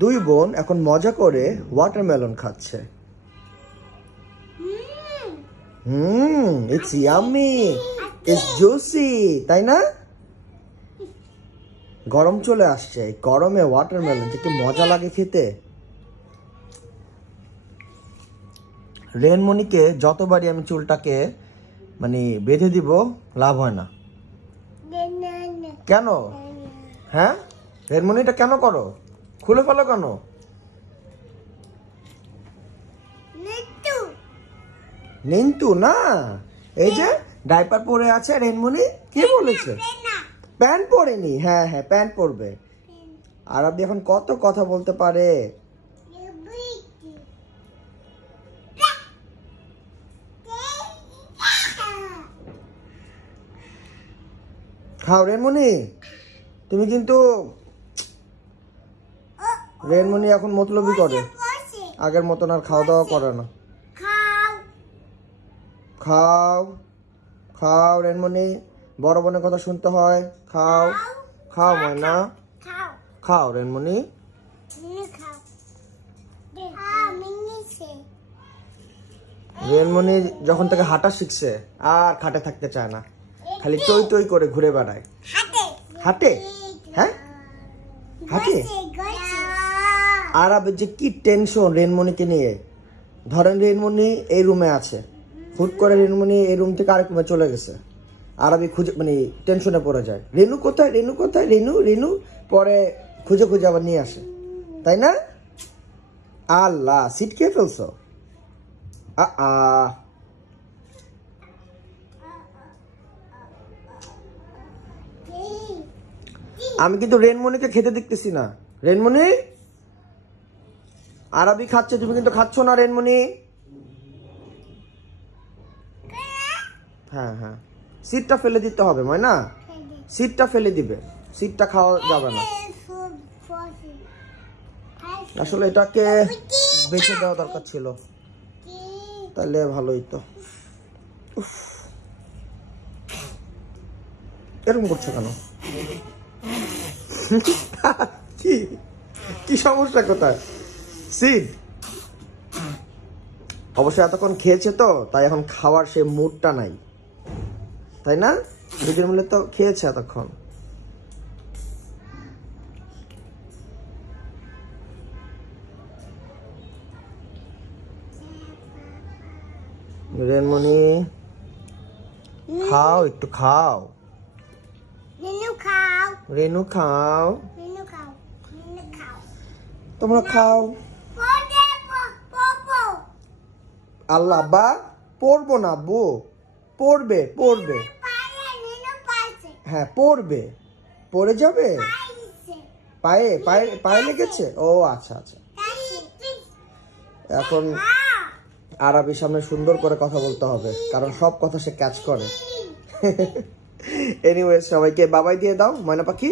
দুই বোন এখন মজা করে ওয়াটারমেলন খাচ্ছে। ইটস ইয়াম্মি, ইটস জুসি, তাই না? গরম চলে আসছে, গরমে ওয়াটারমেলন যে কি মজা লাগে খেতে। রেনমণিকে যতবারই আমি চুলটাকে মানে বেঁধে দিব লাভ হয় না। কেন? হ্যাঁ, রেনমণিটা কেন করো? খুলে ফেলো কেন? নিন্তু না, এই যে ডাইপার পরে আছে রেনমণি। কে বলেছে? প্যান্ট পরেনি। হ্যাঁ হ্যাঁ, প্যান্ট পরবে। আর আপনি এখন কত কথা বলতে পারে। খাও রেনমণি, তুমি কিন্তু রেনমণি এখন মতলবি করে, আগের মতন আর খাওয়া দাওয়া করে না। খাও খাও রেনমণি, বড় বোনের কথা শুনতে হয়। খাও খাও ময়না, খাও রেনমণি। রেনমণি যখন থেকে হাঁটা শিখছে আর খাটে থাকতে চায় না, খালি টই টই করে ঘুরে বেড়ায়। হাঁটে? হ্যাঁ হাঁটে। আর আবার যে কি টেনশন রেনমণিকে নিয়ে। ধরেন রেনমণি এই রুমে আছে, হুট করে রেনমণি এই রুম থেকে আরেক রুমে চলে গেছে, আর আমি খুঁজে মানে টেনশনে পড়ে যায়, রেনু কোথায়, রেনু কোথায়, রেনু রেনু, পরে খুঁজে খুঁজে আবার নিয়ে আসে, তাই না? আল্লাহ, সিট খেয়ে ফেলছো? আমি কিন্তু রেনমণিকে খেতে দেখতেছি না। রেনমণি, আরবি খাচ্ছে, তুমি কিন্তু খাচ্ছ না রেনমণি। হ্যাঁ হ্যাঁ, সিটটা ফেলে দিতে হবে ময়না, সিটটা ফেলে দিবে, সিটটা খাওয়া যাবে না। আসলে এটাকে বেঁচে দেওয়া দরকার ছিল, তাহলে ভালোই তো। এরকম করছো কেন? কি কি সমস্যা কোথায়? সিট অবশ্যই এতক্ষণ খেয়েছে তো, তাই এখন খাওয়ার সে মুডটা নাই, তাই না? দুদিন মিলে তো খেয়েছে এতক্ষণ। রেনমণি খাও, একটু খাও। রেনু খাও, তোমরা খাও। আল্লাহ, বা পড়বো না বউ, পড়বে পড়বে। হ্যাঁ পড়বে, পড়ে যাবে। পায়ে পায়ে পায়ে লেগেছে? ও আচ্ছা আচ্ছা। এখন আরবির সামনে সুন্দর করে কথা বলতে হবে, কারণ সব কথা সে ক্যাচ করে। এনিওয়েজ, সবাইকে বাবাই দিয়ে দাও ময়না পাখি।